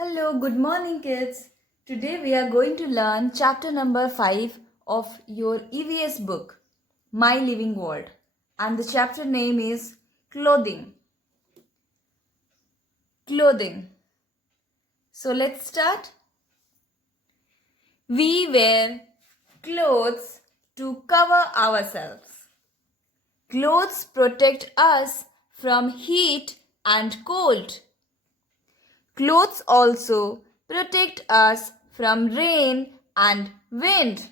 Hello, good morning kids. Today we are going to learn chapter number 5 of your EVS book, My Living World. And the chapter name is Clothing. Clothing. So let's start. We wear clothes to cover ourselves. Clothes protect us from heat and cold. Clothes also protect us from rain and wind.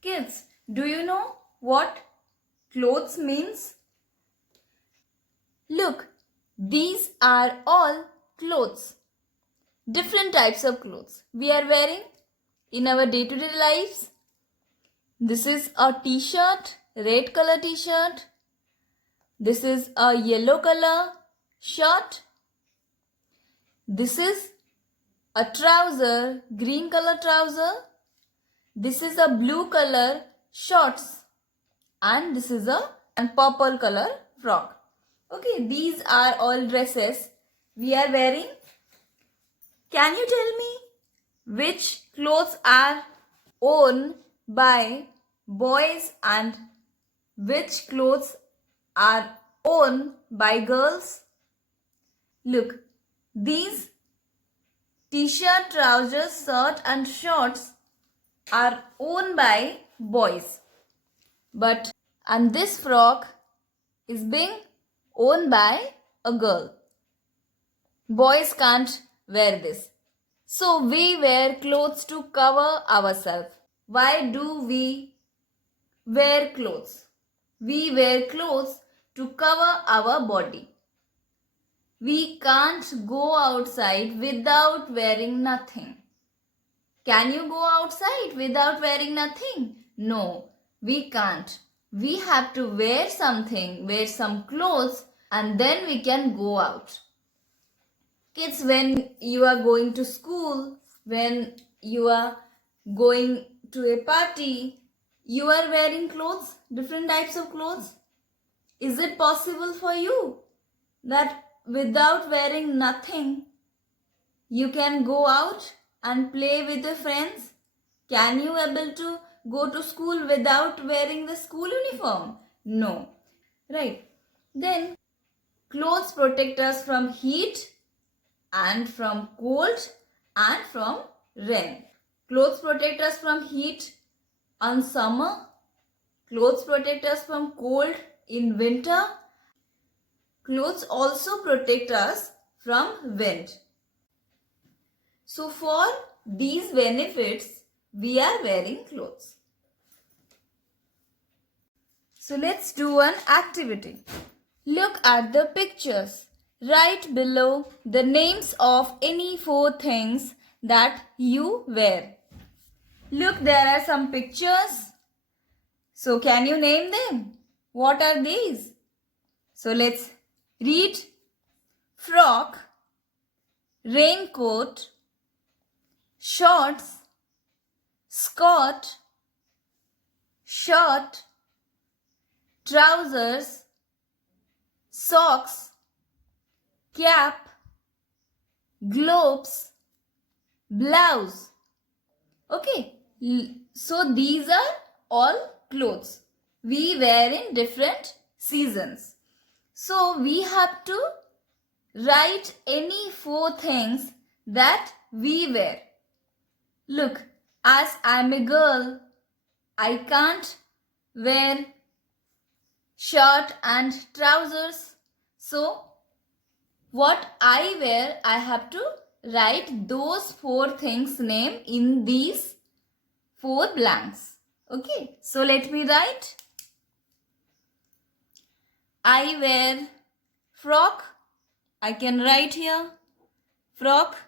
Kids, do you know what clothes means? Look, these are all clothes. Different types of clothes we are wearing in our day-to-day lives. This is a t-shirt, red color t-shirt. This is a yellow color shirt. This is a trouser, green color trouser. This is a blue color shorts. And this is a purple color frock. Okay, these are all dresses we are wearing. Can you tell me which clothes are worn by boys and which clothes are worn by girls? Look, these t-shirt, trousers, shirt and shorts are worn by boys. And this frock is being worn by a girl. Boys can't wear this. So we wear clothes to cover ourselves. Why do we wear clothes? We wear clothes to cover our body. We can't go outside without wearing nothing. Can you go outside without wearing nothing? No, we can't. We have to wear something, wear some clothes, and then we can go out. Kids, when you are going to school, when you are going to a party, you are wearing clothes, different types of clothes. Is it possible for you that without wearing nothing, you can go out and play with your friends? Can you able to go to school without wearing the school uniform? No. Right. Then clothes protect us from heat and from cold and from rain. Clothes protect us from heat on summer. Clothes protect us from cold in winter. Clothes also protect us from wind. So for these benefits, we are wearing clothes. So let's do an activity. Look at the pictures. Write below the names of any 4 things that you wear. Look, there are some pictures. So can you name them? What are these? So let's read. Frock, raincoat, shorts, skirt, shirt, trousers, socks, cap, gloves, blouse. Okay, so these are all clothes we wear in different seasons. So we have to write any 4 things that we wear. Look, as I'm a girl, I can't wear shirt and trousers. So what I wear, I have to write those 4 things name in these 4 blanks. Okay, so let me write. I wear frock. I can write here frock.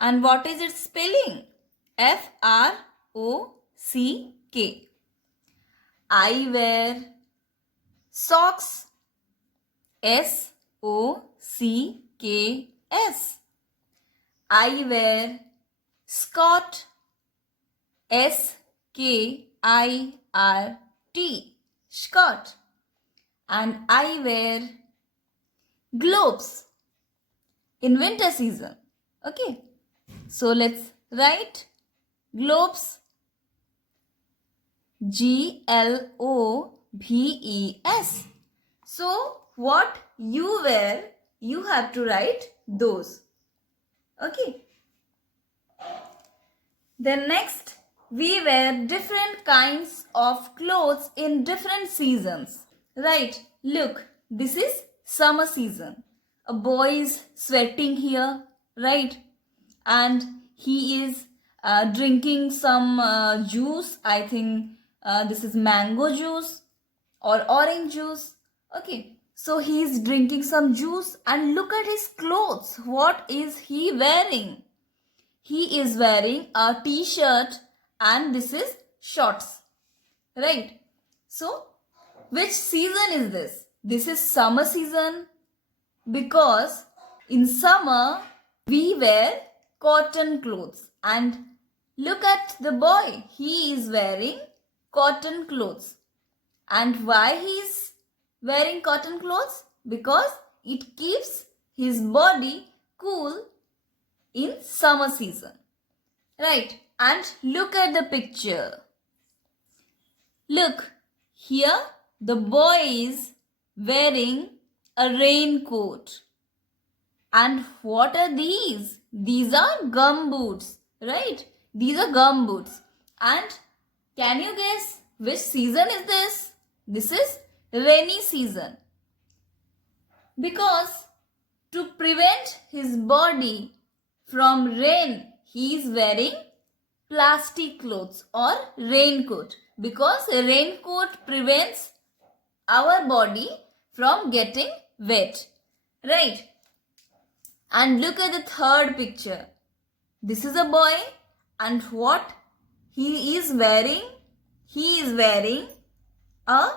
And what is its spelling? F-R-O-C-K. I wear socks. S-O-C-K-S. I wear skirt. S-K-I-R-T. Skirt. And I wear gloves. in winter season. Okay. So let's write globes. GLOBES. So what you wear, you have to write those. Okay. Then next, we wear different kinds of clothes in different seasons. Right, look, this is summer season. A boy is sweating here, right? And he is drinking some juice. I think this is mango juice or orange juice. Okay, so he is drinking some juice and look at his clothes. What is he wearing? He is wearing a t-shirt and this is shorts, right? So which season is this? This is summer season because in summer we wear cotton clothes. And look at the boy. He is wearing cotton clothes. And why he is wearing cotton clothes? Because it keeps his body cool in summer season. Right. And look at the picture. Look, here the boy is wearing a raincoat. And what are these? These are gum boots, right? These are gum boots. And can you guess which season is this? This is rainy season. Because to prevent his body from rain, he is wearing plastic clothes or raincoat. Because a raincoat prevents our body from getting wet, right? And look at the third picture. This is a boy and what he is wearing? He is wearing a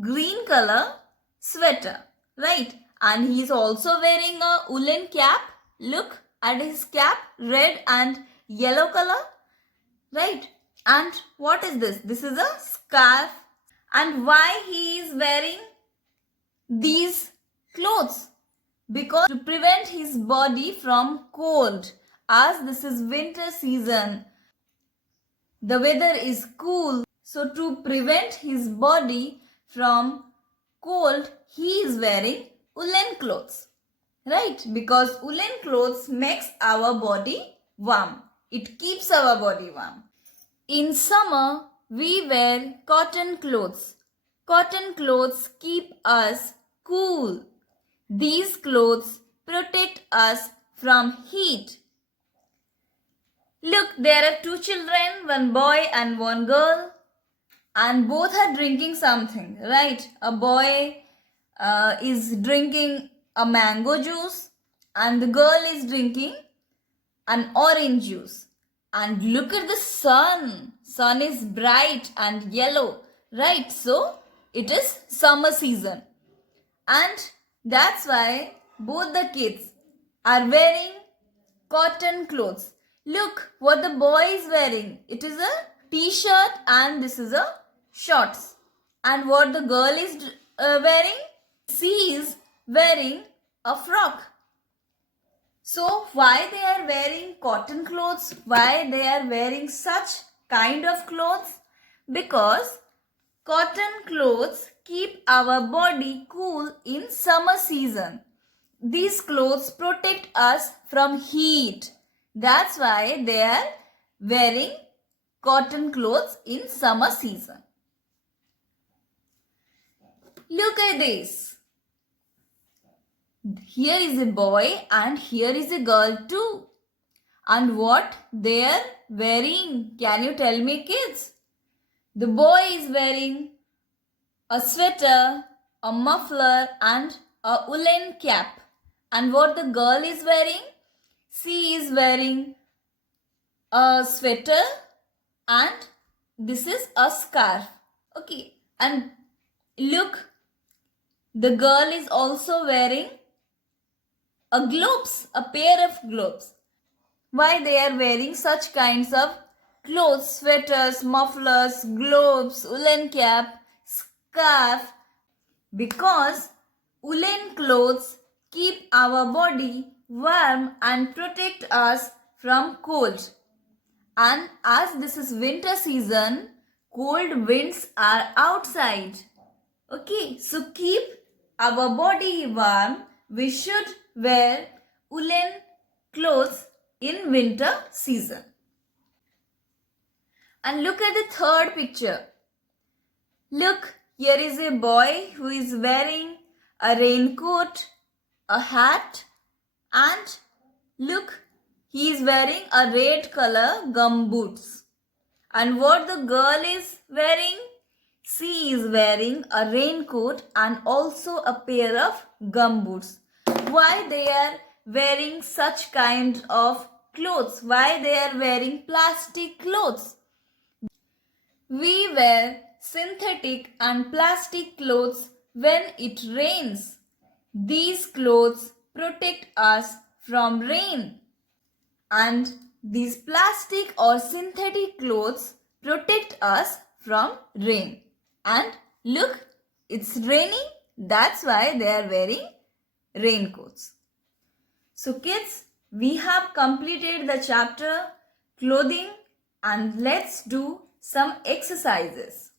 green color sweater, right? And he is also wearing a woolen cap. Look at his cap, red and yellow color, right? And what is this? This is a scarf. And why he is wearing these clothes? Because to prevent his body from cold, as this is winter season, the weather is cool. So to prevent his body from cold, he is wearing woolen clothes, right? Because woolen clothes makes our body warm. It keeps our body warm. In summer, we wear cotton clothes. Cotton clothes keep us cool. These clothes protect us from heat. Look, there are two children, one boy and one girl, and both are drinking something, right? A boy is drinking a mango juice and the girl is drinking an orange juice. And look at the sun. Sun is bright and yellow, right? So it is summer season. And that's why both the kids are wearing cotton clothes. Look what the boy is wearing. It is a t-shirt and this is a shorts. And what the girl is wearing? She is wearing a frock. So why they are wearing cotton clothes? Why they are wearing such kind of clothes? Because cotton clothes keep our body cool in summer season. These clothes protect us from heat. That's why they are wearing cotton clothes in summer season. Look at this. Here is a boy and here is a girl too. And what they are wearing? Can you tell me, kids? The boy is wearing a sweater, a muffler and a woolen cap. And what the girl is wearing? She is wearing a sweater and this is a scarf. Okay. And look, the girl is also wearing a globes, a pair of globes. Why they are wearing such kinds of clothes, sweaters, mufflers, globes, woolen cap, scarf? Because woolen clothes keep our body warm and protect us from cold. And as this is winter season, cold winds are outside. Okay, so keep our body warm. We should wear woolen clothes in winter season. And look at the third picture. Look, here is a boy who is wearing a raincoat, a hat, and look, he is wearing a red color gum boots. And what the girl is wearing? She is wearing a raincoat and also a pair of gum boots. Why they are wearing such kind of clothes? Why they are wearing plastic clothes? We wear synthetic and plastic clothes when it rains. These clothes protect us from rain. And these plastic or synthetic clothes protect us from rain. And look, it's raining. That's why they are wearing raincoats. So kids, we have completed the chapter clothing and let's do some exercises.